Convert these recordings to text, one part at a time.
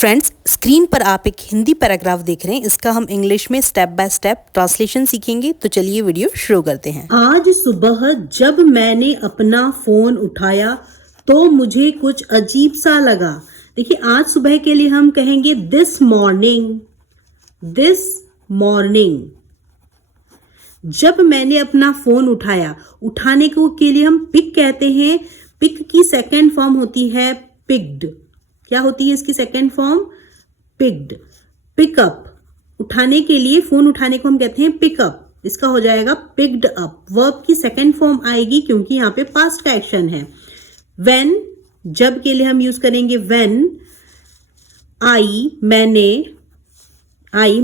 Friends, screen पर आप एक हिंदी पैराग्राफ देख रहे हैं। इसका हम इंग्लिश में स्टेप बाय स्टेप ट्रांसलेशन सीखेंगे। तो चलिए वीडियो शुरू करते हैं। आज सुबह जब मैंने अपना फोन उठाया तो मुझे कुछ अजीब सा लगा। देखिए, आज सुबह के लिए हम कहेंगे दिस मॉर्निंग। This morning. जब मैंने अपना फोन उठाया, उठाने को के लिए हम पिक कहते हैं। पिक की सेकेंड फॉर्म होती है पिक्ड। क्या होती है इसकी सेकेंड फॉर्म? पिक्ड। पिकअप, उठाने के लिए, फोन उठाने को हम कहते हैं पिकअप। इसका हो जाएगा पिक्ड अप। वर्ब की सेकेंड फॉर्म आएगी क्योंकि यहाँ पे पास्ट का एक्शन है। व्हेन, जब के लिए हम यूज करेंगे व्हेन।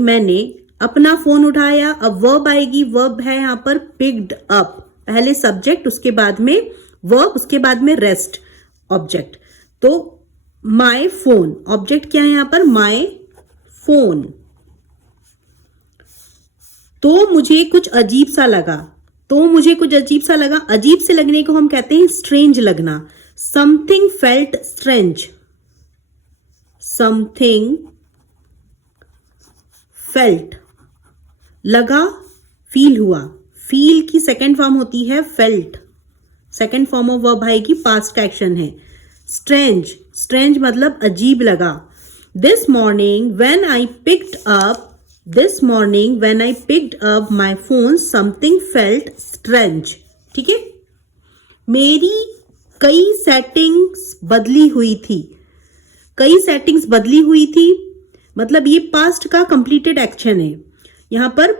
मैंने अपना फोन उठाया। अब वर्ब आएगी, वर्ब है यहाँ पर पिक्ड अप। पहले सब्जेक्ट, उसके बाद में वर्ब, उसके बाद में रेस्ट ऑब्जेक्ट। तो माय फोन, ऑब्जेक्ट क्या है यहां पर? My phone. तो मुझे कुछ अजीब सा लगा। अजीब से लगने को हम कहते हैं स्ट्रेंज लगना। Something felt strange. Something felt, लगा, फील हुआ। फील की सेकेंड फॉर्म होती है felt. Second form of verb आएगी, पास्ट का एक्शन है। स्ट्रेंज, स्ट्रेंज मतलब अजीब लगा। This morning when I picked up my phone something felt strange. ठीक है, मेरी कई सेटिंग्स बदली हुई थी। मतलब ये पास्ट का कंप्लीटेड एक्शन है। यहां पर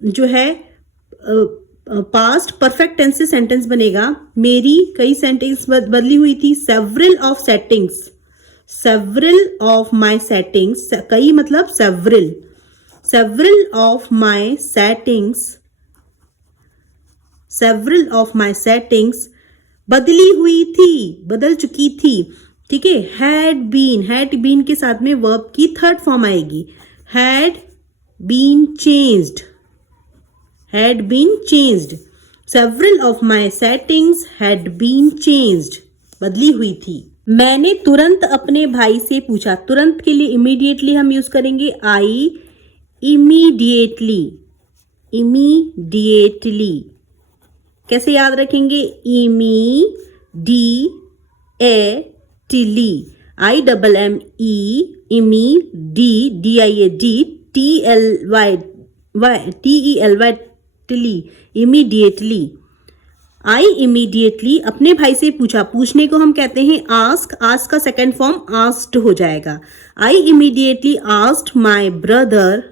जो है पास्ट परफेक्ट टेंस से सेंटेंस बनेगा। मेरी कई सेटिंग्स बदली हुई थी। सेवरल ऑफ माई सेटिंग्स, कई मतलब सेवरल ऑफ माई सेटिंग्स बदली हुई थी, बदल चुकी थी। ठीक है, हैड बीन के साथ में वर्ब की थर्ड फॉर्म आएगी। Had been changed. Several of my settings had been changed. बदली हुई थी। मैंने तुरंत अपने भाई से पूछा। तुरंत के लिए इमीडिएटली हम यूज करेंगे इमीडिएटली। कैसे याद रखेंगे? इमीडिएटली। इमीडिएटली। आई इमीडिएटली अपने भाई से पूछा। पूछने को हम कहते हैं आस्क। आस्क का सेकेंड फॉर्म आस्क्ड हो जाएगा। I immediately asked my brother,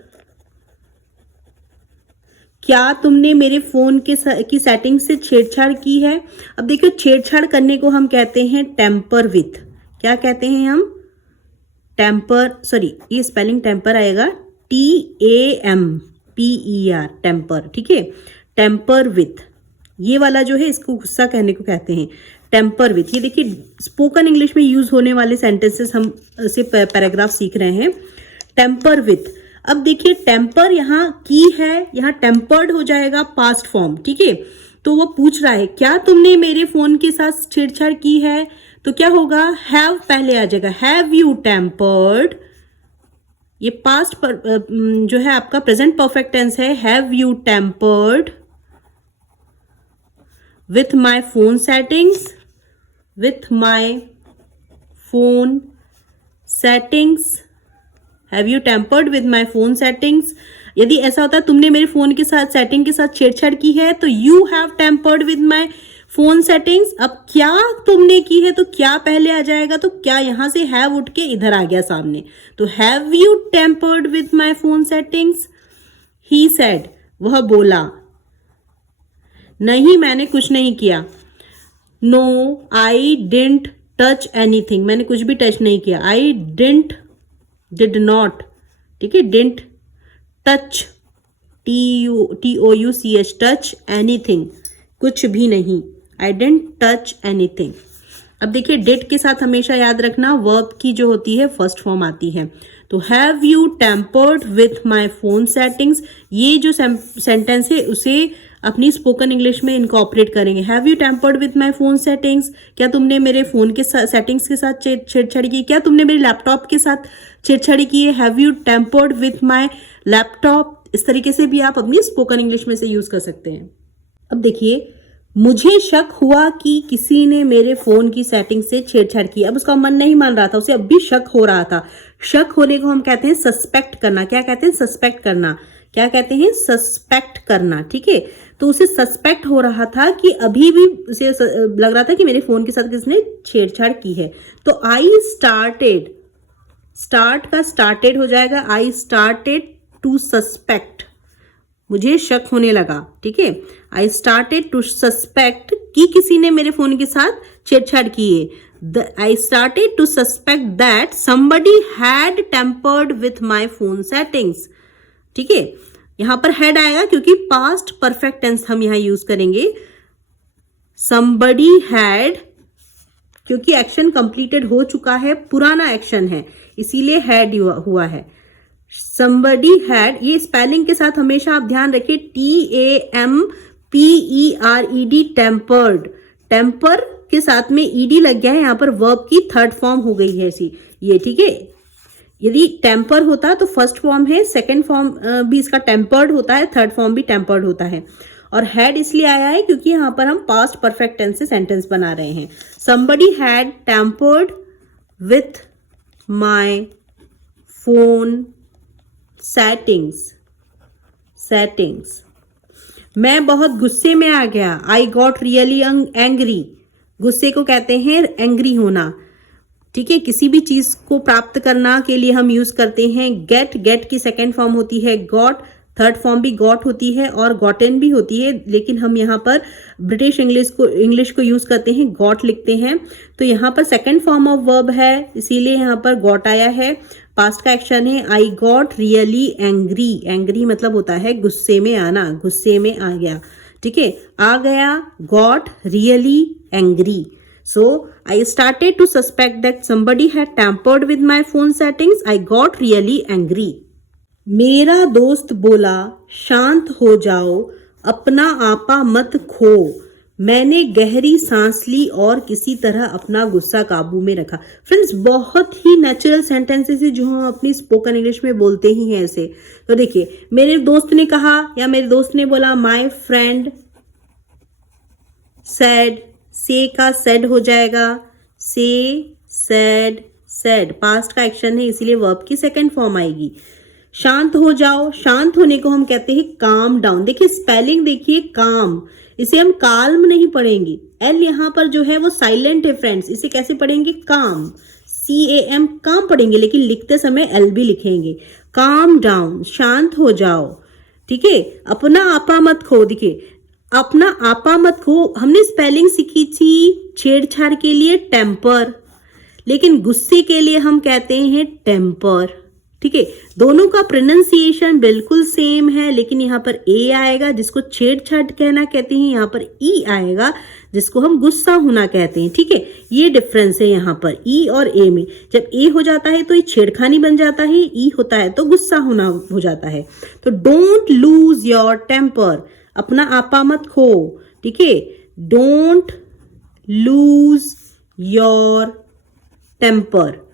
क्या तुमने मेरे फोन की सेटिंग से छेड़छाड़ की है? अब देखिए, छेड़छाड़ करने को हम कहते हैं टेम्पर विथ। क्या कहते हैं हम? ये स्पेलिंग टेम्पर आएगा, TAMPER, टेम्पर। ठीक है, टेम्पर विथ, ये वाला जो है इसको गुस्सा कहने को कहते हैं, टेम्पर विथ। ये देखिए, स्पोकन इंग्लिश में यूज होने वाले सेंटेंसेस हम से पैराग्राफ सीख रहे हैं। Tamper with. अब देखिए, टेम्पर यहाँ की है, यहाँ टेम्पर्ड हो जाएगा पास्ट फॉर्म। ठीक है, तो वो पूछ रहा है क्या तुमने मेरे फोन के साथ छेड़छाड़ की है? तो क्या होगा? हैव पहले आ जाएगा। हैव यू टेम्पर्ड, ये पास्ट पर जो है आपका प्रेजेंट परफेक्ट टेंस है। Have you tampered with my phone settings? Have you tampered with my phone settings? यदि ऐसा होता है तुमने मेरे फोन के साथ सेटिंग के साथ छेड़छाड़ की है, तो you have tempered with my phone settings. अब क्या तुमने की है, तो क्या पहले आ जाएगा, तो क्या यहां से हैव उठ के इधर आ गया सामने। तो have you tampered with my phone settings? He said, वह बोला। नहीं, मैंने कुछ नहीं किया। No I didn't touch anything, मैंने कुछ भी टच नहीं किया। आई डिड नॉट, ठीक है, didn't touch, TOUCH, touch anything, कुछ भी नहीं। आई डिडंट टच एनीथिंग। अब देखिए, डिड के साथ हमेशा याद रखना वर्ब की जो होती है फर्स्ट फॉर्म आती है। तो have you tampered with my phone settings, ये जो सेंटेंस है उसे अपनी स्पोकन इंग्लिश में इनकॉर्पोरेट करेंगे। Have you tampered with my phone settings, क्या तुमने मेरे फोन के सेटिंग्स के साथ छेड़छाड़ी की, क्या तुमने मेरे लैपटॉप के साथ छेड़छाड़ी की है, have you tampered with my laptop. इस तरीके से भी आप अपनी स्पोकन इंग्लिश में से यूज कर सकते हैं। अब देखिए, मुझे शक हुआ कि किसी ने मेरे फोन की सेटिंग से छेड़छाड़ की। अब उसका मन नहीं मान रहा था, उसे अब भी शक हो रहा था। शक होने को हम कहते हैं सस्पेक्ट करना। क्या कहते हैं? सस्पेक्ट करना। क्या कहते हैं? सस्पेक्ट करना। ठीक है, तो उसे सस्पेक्ट हो रहा था कि अभी भी उसे लग रहा था कि मेरे फोन के साथ किसने छेड़छाड़ की है। तो आई स्टार्टेड, स्टार्ट का स्टार्टेड हो जाएगा आई स्टार्टेड टू सस्पेक्ट, मुझे शक होने लगा। ठीक है, आई स्टार्टेड टू सस्पेक्ट कि किसी ने मेरे फोन के साथ छेड़छाड़ की है। I started to suspect that somebody had tampered with my phone settings. ठीक है, यहां पर हैड आएगा क्योंकि पास्ट परफेक्ट टेंस हम यहां यूज करेंगे। समबडी हैड, क्योंकि एक्शन कंप्लीटेड हो चुका है, पुराना एक्शन है, इसीलिए हैड हुआ है। somebody had, ये स्पेलिंग के साथ हमेशा आप ध्यान रखिए, TAMPERED, टेम्पर्ड। टेम्पर के साथ में ed लग गया है, यहां पर वर्ब की थर्ड फॉर्म हो गई है ऐसी ये। ठीक है, यदि टेम्पर होता तो फर्स्ट फॉर्म है, सेकंड फॉर्म भी इसका टेम्पर्ड होता है, थर्ड फॉर्म भी टेम्पर्ड होता है। और हैड इसलिए आया है क्योंकि यहां पर हम पास्ट परफेक्ट टेंस से सेंटेंस बना रहे हैं। somebody had tampered with my phone settings. मैं बहुत गुस्से में आ गया। I got really angry. गुस्से को कहते हैं एंग्री होना। ठीक है, किसी भी चीज को प्राप्त करना के लिए हम यूज करते हैं गेट। गेट की सेकेंड फॉर्म होती है गॉट, थर्ड फॉर्म भी गॉट होती है और गॉटन भी होती है, लेकिन हम यहाँ पर ब्रिटिश इंग्लिश को यूज करते हैं, गॉट लिखते हैं। तो यहाँ पर सेकेंड फॉर्म ऑफ वर्ब है, इसीलिए यहाँ पर गॉट आया है। पास्ट का एक्शन है I got really angry. Angry मतलब होता है गुस्से में आना, गुस्से में आ गया। ठीक है, आ गया, got really angry. So I started to suspect that somebody had tampered with my phone settings. I got really angry. मेरा दोस्त बोला शांत हो जाओ, अपना आपा मत खो। मैंने गहरी सांस ली और किसी तरह अपना गुस्सा काबू में रखा। फ्रेंड्स, बहुत ही नेचुरल सेंटेंसेस है जो हम अपनी स्पोकन इंग्लिश में बोलते ही हैं ऐसे। तो देखिए, मेरे दोस्त ने कहा या मेरे दोस्त ने बोला, माय फ्रेंड सैड, से का सेड हो जाएगा, से सैड सेड, पास्ट का एक्शन है इसीलिए वर्ब की सेकंड फॉर्म आएगी। शांत हो जाओ, शांत होने को हम कहते हैं काम डाउन। देखिए स्पेलिंग देखिए, काम, इसे हम काल्म नहीं पढ़ेंगे, एल यहाँ पर जो है वो साइलेंट है फ्रेंड्स, इसे कैसे पढ़ेंगे? काम, CAM काम पढ़ेंगे, लेकिन लिखते समय एल भी लिखेंगे। काम डाउन, शांत हो जाओ। ठीक है, अपना आपा मत खो। देखिए, अपना आपा मत खो, हमने स्पेलिंग सीखी थी छेड़छाड़ के लिए टेम्पर, लेकिन गुस्से के लिए हम कहते हैं टेम्पर। ठीक है, दोनों का प्रोनाउंसिएशन बिल्कुल सेम है, लेकिन यहाँ पर ए आएगा जिसको छेड़छाड़ कहना कहते हैं, यहाँ पर ई आएगा जिसको हम गुस्सा होना कहते हैं। ठीक है, ये डिफरेंस है यहाँ पर ई और ए में। जब ए हो जाता है तो ये छेड़खानी बन जाता है, ई होता है तो गुस्सा होना हो जाता है। तो डोंट लूज योर टेम्पर, अपना आपा मत खो। ठीक है, डोंट लूज योर टेम्पर।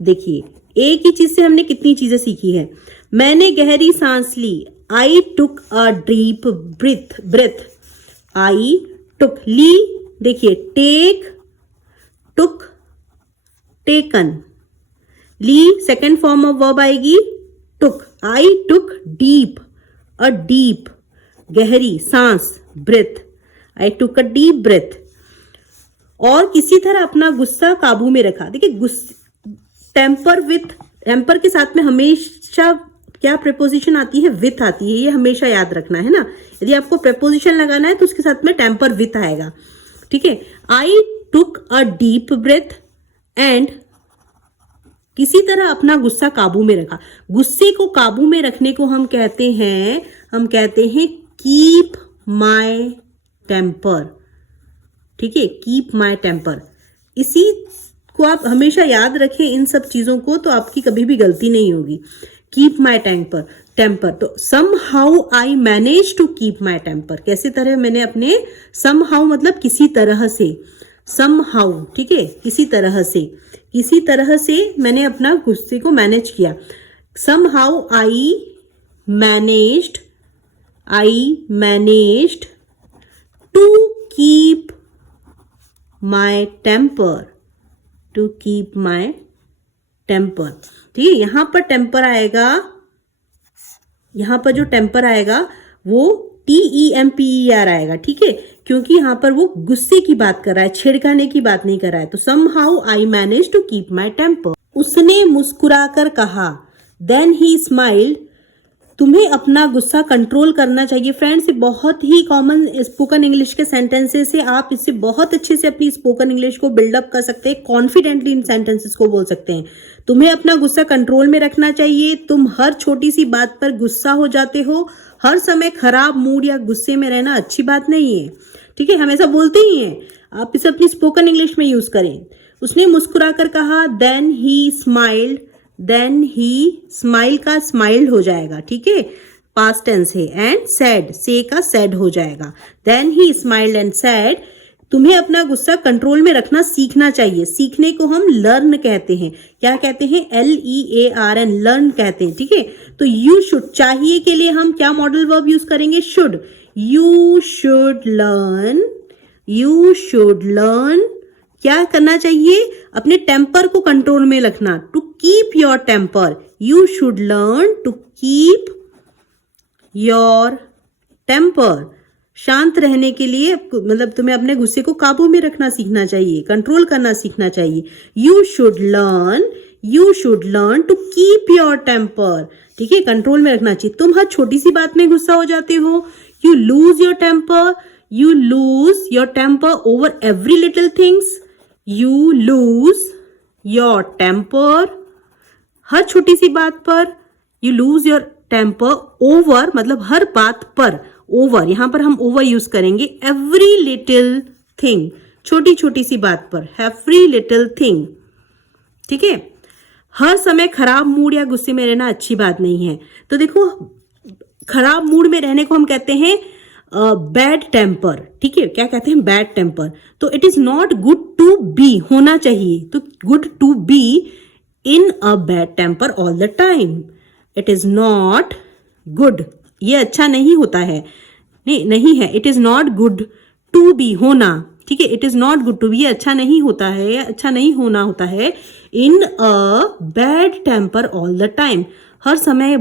देखिए, एक ही चीज से हमने कितनी चीजें सीखी है। मैंने गहरी सांस ली, आई took a deep breath. I took, ली, देखिए टेक, टुक, टेकन। ली सेकेंड फॉर्म ऑफ वर्ब आएगी took. I took deep, a deep, गहरी सांस, breath. I took a deep breath. और किसी तरह अपना गुस्सा काबू में रखा। देखिए, टेम्पर विथ, टेम्पर के साथ में हमेशा क्या प्रेपोजिशन आती है? विथ आती है, ये हमेशा याद रखना है ना। यदि आपको प्रेपोजिशन लगाना है तो उसके साथ में टेम्पर विथ आएगा। ठीक है, आई took a deep breath and, किसी तरह अपना गुस्सा काबू में रखा। गुस्से को काबू में रखने को हम कहते हैं कीप माई टेम्पर। ठीक है, कीप माई टेम्पर। इसी को आप हमेशा याद रखें, इन सब चीजों को, तो आपकी कभी भी गलती नहीं होगी। कीप माई टेम्पर तो somehow I manage to keep my temper, कैसे तरह मैंने अपने, सम हाउ मतलब किसी तरह से, सम हाउ, ठीक है, किसी तरह से मैंने अपना गुस्से को मैनेज किया। Somehow I managed to keep my temper, ठीक है। यहां पर टेम्पर आएगा, यहां पर जो टेम्पर आएगा वो TEMPER आएगा, ठीक है, क्योंकि यहां पर वो गुस्से की बात कर रहा है, छेड़खाने की बात नहीं कर रहा है। तो somehow I manage to keep my temper. उसने मुस्कुराकर कहा, देन ही स्माइल्ड, तुम्हें अपना गुस्सा कंट्रोल करना चाहिए। फ्रेंड्स, ये बहुत ही कॉमन स्पोकन इंग्लिश के सेंटेंसेस है, आप इससे बहुत अच्छे से अपनी स्पोकन इंग्लिश को बिल्डअप कर सकते हैं, कॉन्फिडेंटली इन सेंटेंसेस को बोल सकते हैं। तुम्हें अपना गुस्सा कंट्रोल में रखना चाहिए, तुम हर छोटी सी बात पर गुस्सा हो जाते हो, हर समय खराब मूड या गुस्से में रहना अच्छी बात नहीं है, ठीक है, हम ऐसा बोलते ही हैं, आप इसे अपनी स्पोकन इंग्लिश में यूज करें। उसने मुस्कुराकर कहा, then he smiled, then he, smile का स्माइल्ड हो जाएगा, ठीक है, पास्ट टेंस है, एंड सैड, से का सैड हो जाएगा। Then he smiled and said, तुम्हें अपना गुस्सा कंट्रोल में रखना सीखना चाहिए। सीखने को हम लर्न कहते हैं, क्या कहते हैं, LEARN, लर्न कहते हैं, ठीक है। तो यू शुड, चाहिए के लिए हम क्या मॉडल वर्ब यूज करेंगे, शुड, यू शुड लर्न, क्या करना चाहिए, अपने टेम्पर को कंट्रोल में रखना, to keep your temper, you should learn to keep your temper, शांत रहने के लिए, मतलब तुम्हें अपने गुस्से को काबू में रखना सीखना चाहिए, कंट्रोल करना सीखना चाहिए। You should learn to keep your temper, ठीक है, कंट्रोल में रखना चाहिए। तुम हर छोटी सी बात में गुस्सा हो जाते हो, you lose your temper over every little things, you lose your temper, हर छोटी सी बात पर, you lose your temper over मतलब हर बात पर, ओवर यहां पर हम ओवर यूज करेंगे, एवरी लिटिल थिंग, छोटी छोटी सी बात पर, एवरी लिटिल थिंग, ठीक है। हर समय खराब मूड या गुस्से में रहना अच्छी बात नहीं है। तो देखो, खराब मूड में रहने को हम कहते हैं बैड टेम्पर, ठीक है, क्या कहते हैं, बैड टेम्पर। तो it is not good to be, होना चाहिए, तो good to be in a bad temper all the time, it is not good, ये अच्छा नहीं होता है, नहीं है, it is not good to be, होना, ठीक है, it is not good to be, अच्छा नहीं होता है, अच्छा नहीं होना होता है, in a bad temper all the time, हर समय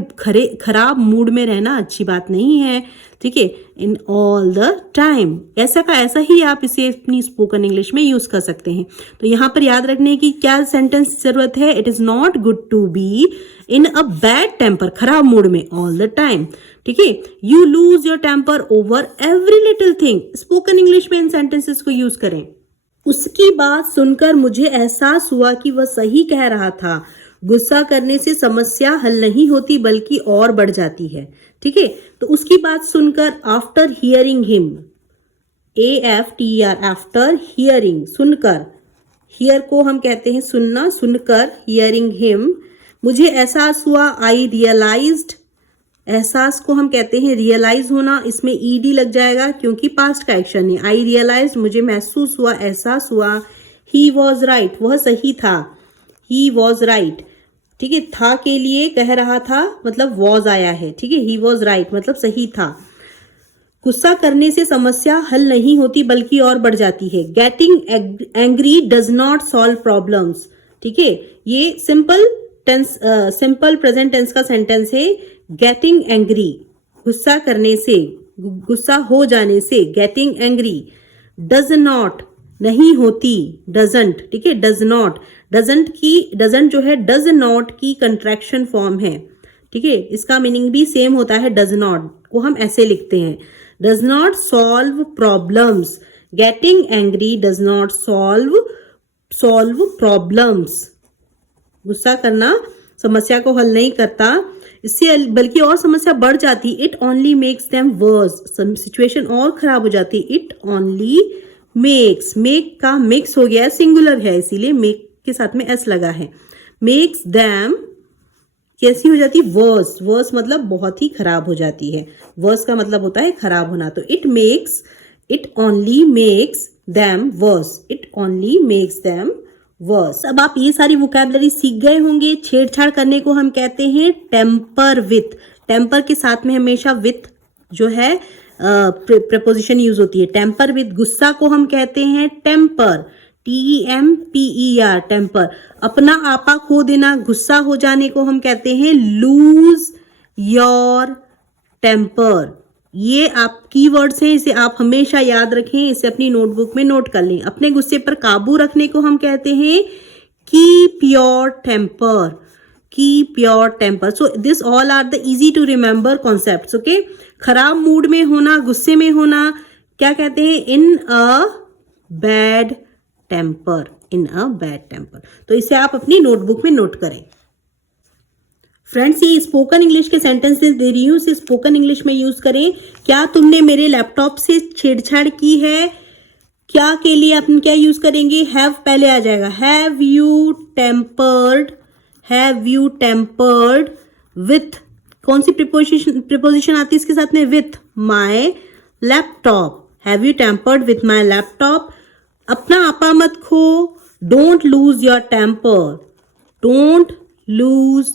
खराब मूड में रहना अच्छी बात नहीं है, ठीक है, इन ऑल द टाइम, ऐसा का ऐसा ही आप इसे अपनी स्पोकन इंग्लिश में यूज कर सकते हैं। तो यहाँ पर याद रखने की क्या सेंटेंस जरूरत है, it is not good to be in a bad temper, खराब मूड में, ऑल द टाइम, ठीक है। You lose your temper over every little thing, spoken English में इन सेंटेंसेस को यूज करें। उसकी बात सुनकर मुझे एहसास हुआ कि वह सही कह रहा था, गुस्सा करने से समस्या हल नहीं होती बल्कि और बढ़ जाती है, ठीक है। तो उसकी बात सुनकर, after hearing him, AFTER, after hearing, सुनकर, हियर को हम कहते हैं सुनना, सुनकर, हियरिंग हिम, मुझे एहसास हुआ, आई रियलाइज्ड, एहसास को हम कहते हैं रियलाइज होना, इसमें ED लग जाएगा क्योंकि पास्ट का एक्शन है। आई रियलाइज्ड, मुझे महसूस हुआ, एहसास हुआ, ही वॉज राइट, वह सही था, ही वॉज राइट, ठीक है, था के लिए कह रहा था मतलब वॉज आया है, ठीक है, ही वॉज राइट मतलब सही था। गुस्सा करने से समस्या हल नहीं होती बल्कि और बढ़ जाती है। Getting angry does not solve problems, ठीक है, ये सिंपल प्रेजेंट टेंस का सेंटेंस है। गेटिंग एंग्री, गुस्सा करने से, गुस्सा हो जाने से, गेटिंग एंग्री, डज नॉट, नहीं होती, डजंट, ठीक है, डज नॉट, डजंट जो है डज नॉट की कंट्रैक्शन फॉर्म है, ठीक है, इसका मीनिंग भी सेम होता है, डज नॉट को हम ऐसे लिखते हैं, does not solve problems, getting angry does not solve problems, गुस्सा करना समस्या को हल नहीं करता, इससे बल्कि और समस्या बढ़ जाती, it only makes them worse, situation और खराब हो जाती, इट ओनली मेक्स, मेक का मिक्स हो गया है, सिंगुलर है इसीलिए मेक के साथ में S लगा है, मेक्स देम कैसी हो जाती है? वर्स। वर्स मतलब बहुत ही खराब हो जाती है। वर्स का मतलब होता है खराब होना। तो it only makes them worse. It only makes them worse. अब आप ये सारी वोकैबलरी सीख गए होंगे। छेड़छाड़ करने को हम कहते हैं टेम्पर विथ। टेम्पर के साथ में हमेशा विथ जो है प्रपोजिशन यूज होती है। Tamper with. गुस्सा को हम कहते हैं टेम्पर, TEMPER, टेम्पर। अपना आपा खो देना, गुस्सा हो जाने को हम कहते हैं लूज योर टेम्पर। ये आप कीवर्ड्स हैं, इसे आप हमेशा याद रखें, इसे अपनी नोटबुक में नोट कर लें। अपने गुस्से पर काबू रखने को हम कहते हैं keep your temper. Keep your temper. So this all are the easy to remember concepts. Okay. खराब मूड में होना, गुस्से में होना, क्या कहते हैं? In a bad temper. In a bad temper. तो इसे आप अपनी नोटबुक में नोट करें। फ्रेंड्स, ये स्पोकन इंग्लिश के सेंटेंसेस दे रही हूँ, इसे स्पोकन इंग्लिश में यूज करें। क्या तुमने मेरे लैपटॉप से छेड़छाड़ की है? क्या के लिए अपन क्या यूज करेंगे? हैव पहले आ जाएगा। Have you tampered? Have you tampered with? कौन सी प्रिपोजिशन आती है इसके साथ में? With my laptop. Have you tampered with my laptop? अपना आपा मत खो। Don't lose your temper. Don't lose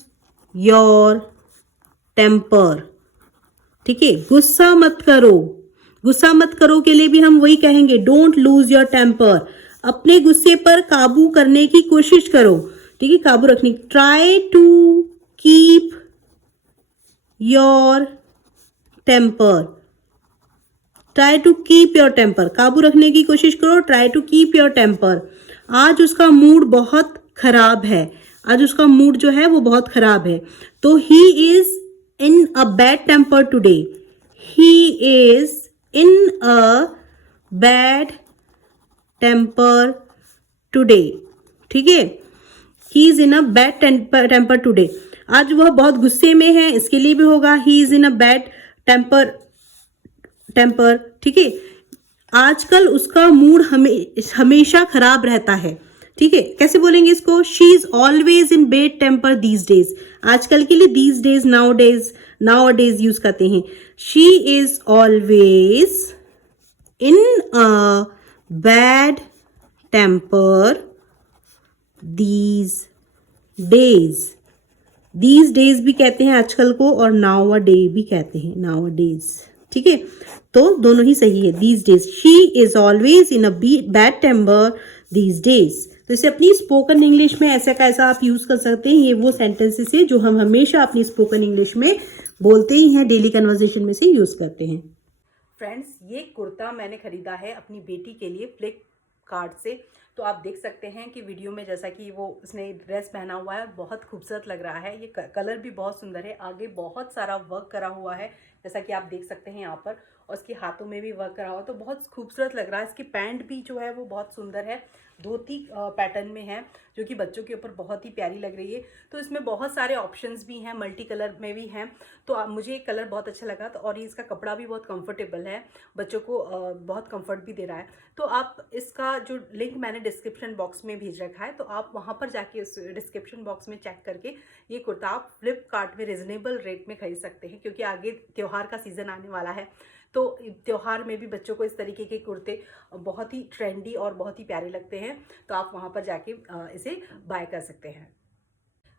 your temper. ठीक है। गुस्सा मत करो। गुस्सा मत करो के लिए भी हम वही कहेंगे, डोंट लूज योर टेम्पर। अपने गुस्से पर काबू करने की कोशिश करो। ठीक है, काबू रखने। Try to keep your temper. Try to keep your temper. काबू रखने की कोशिश करो। Try to keep your temper. आज उसका मूड बहुत खराब है। आज उसका मूड जो है वो बहुत खराब है। तो he is in a bad temper today. He is in a bad temper today. ठीक है। He is in a bad temper today. आज वह बहुत गुस्से में है, इसके लिए भी होगा he is in a bad temper. ठीक है। आजकल उसका मूड हमेशा खराब रहता है। ठीक है। कैसे बोलेंगे इसको? She is always in bad temper these days. आजकल के लिए these days, nowadays use करते हैं। She is always in a bad temper these days. These days भी कहते हैं आजकल को, और नाउ अ डे भी कहते हैं, नाउ अ डेज। ठीक है। तो दोनों ही सही है। These days. She is always in a bad temper these days. तो इसे अपनी स्पोकन इंग्लिश में ऐसा का ऐसा आप यूज कर सकते हैं। ये वो सेंटेंसेस है जो हम हमेशा अपनी स्पोकन इंग्लिश में बोलते ही हैं, डेली कन्वर्सेशन में से यूज करते हैं। फ्रेंड्स, ये कुर्ता मैंने खरीदा है अपनी बेटी के लिए फ्लिपकार्ट से। तो आप देख सकते हैं कि वीडियो में जैसा कि वो उसने ड्रेस पहना हुआ है, बहुत खूबसूरत लग रहा है। ये कलर भी बहुत सुंदर है। आगे बहुत सारा वर्क करा हुआ है जैसा कि आप देख सकते हैं यहाँ पर, और उसके हाथों में भी वर्क करा हुआ है, तो बहुत खूबसूरत लग रहा है। इसकी पैंट भी जो है वो बहुत सुंदर है, धोती पैटर्न में है, जो कि बच्चों के ऊपर बहुत ही प्यारी लग रही है। तो इसमें बहुत सारे ऑप्शंस भी हैं, मल्टी कलर में भी हैं। तो मुझे ये कलर बहुत अच्छा लगा। तो और इसका कपड़ा भी बहुत कंफर्टेबल है, बच्चों को बहुत कंफर्ट भी दे रहा है। तो आप इसका जो लिंक मैंने डिस्क्रिप्शन बॉक्स में भेज रखा है, तो आप वहाँ पर जाके उस डिस्क्रिप्शन बॉक्स में चेक करके ये कुर्ता आप फ्लिपकार्ट में रिजनेबल रेट में खरीद सकते हैं, क्योंकि आगे त्योहार का सीज़न आने वाला है। तो त्योहार में भी बच्चों को इस तरीके के कुर्ते बहुत ही ट्रेंडी और बहुत ही प्यारे लगते हैं। तो आप वहाँ पर जाके इसे बाय कर सकते हैं।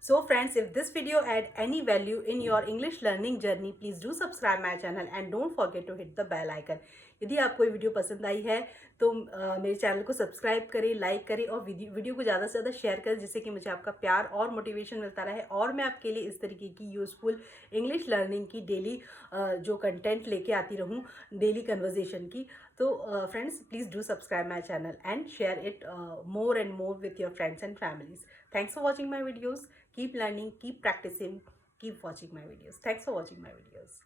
So friends, if this video add any value in your English learning journey, please do subscribe my channel and don't forget to hit the bell icon. यदि आपको ये वीडियो पसंद आई है तो मेरे चैनल को सब्सक्राइब करें, लाइक करें और वीडियो को ज़्यादा से ज़्यादा शेयर करें, जिससे कि मुझे आपका प्यार और मोटिवेशन मिलता रहे और मैं आपके लिए इस तरीके की यूज़फुल इंग्लिश लर्निंग की डेली जो कंटेंट लेके आती रहूँ, डेली कन्वर्जेशन की। तो friends, please do subscribe my channel and share it more and more with your friends and families. Thanks for watching my videos. Keep learning, keep practicing, keep watching my videos. Thanks for watching my videos.